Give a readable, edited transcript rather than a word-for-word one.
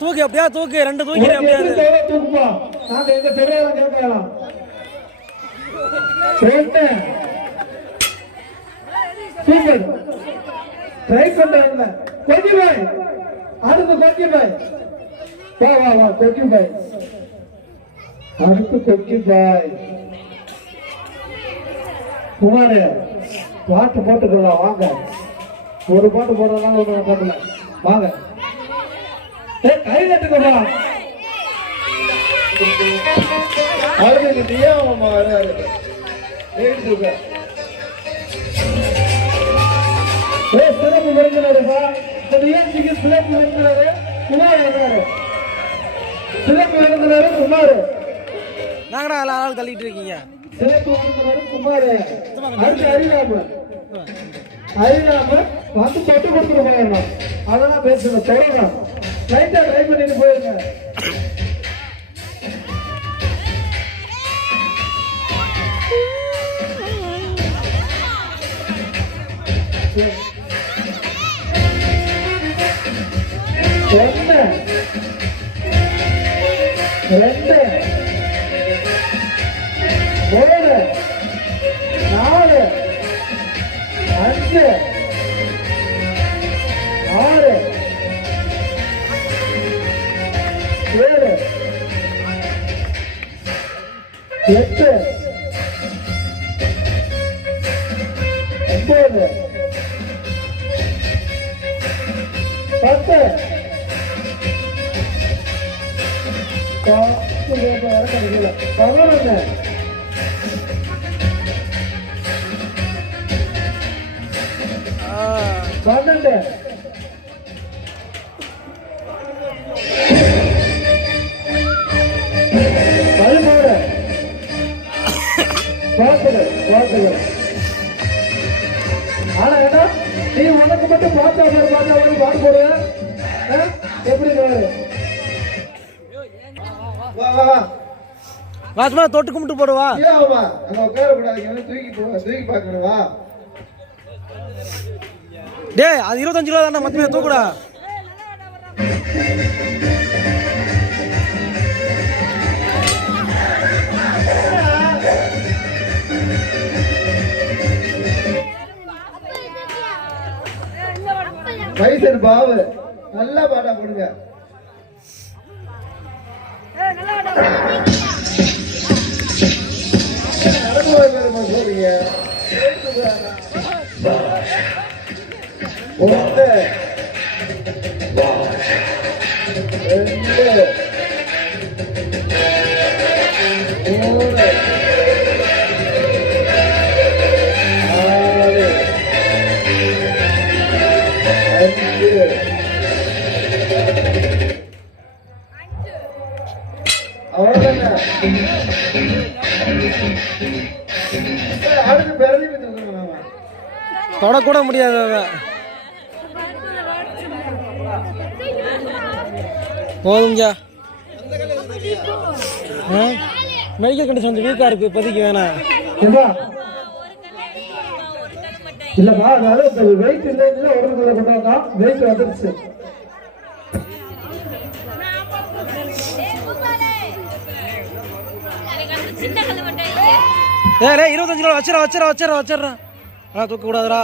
தூக்கி அப்படியா தூக்கு, ரெண்டு தூக்கி அப்படியா தூக்குப்பா. நாங்க எங்க தெரியலாம் கேட்கலாம். சூப்பர் ட்ரை பண்றேன். கொக்கி பாய் அடுத்து கொக்கி பாய். வா வா வா கொக்கி பாய். அடுத்து கொக்கி பாய். குமாரே பாட்டு போட்டுக்கலாம் வாங்க. ஒரு பாட்டு போடுறதுனால ஒரு போட்டல வாங்க. கை தட்டுக்கா. அவருக்கு தியாமா வராரு. சிறப்பு விருந்தினருப்பா. நிகழ்ச்சிக்கு சிறப்பு விருந்தினர் குமார் இருக்காரு. சிறப்பு விருந்தினர் குமார். நாங்கடா ஆள் தள்ளிட்டு இருக்கீங்க. சிறப்பு விருந்தினர் குமார். அடுத்து அறியாம வந்து தொட்டு கொடுத்துட்டு போயிடணும். அதெல்லாம் பேசுங்க சொல்லணும். லைட்டா ட்ரை பண்ணிட்டு போயிருங்க. ஒன்று ரெண்டு மூணு நாலு அஞ்சு ஆறு ஏழு எட்டு ஒன்பது 10 11 12 13 ஆனா என்ன நீ உனக்கு மட்டும் பார்த்தா பாட்டு போடுவேன். எப்படி வாசமா தொட்டு கும்பிட்டு போடுவா. தூக்கி பார்க்கணுவா. டேய் அது 25 கிலோ தானே மொத்தமே தூக்குடா. மைசன் பாவு நல்லா பாட்டா போடுங்க. சொல்றீங்க ஒன்று ரெண்டு மூணு தொடக்கூட முடியாது. போதுங்க. மெடிக்கல் கண்டிஷன் கொஞ்சம் வீக்கா இருக்கு, இப்போதைக்கு வேணாம். இல்லப்பா அதாவது வெயிட் இல்லை உடம்புக்குள்ள கொண்டாந்தா வெயிட் வந்துருச்சு. ஏ 25 கிலோ வச்சிடறேன். தூக்க கூடாதுடா.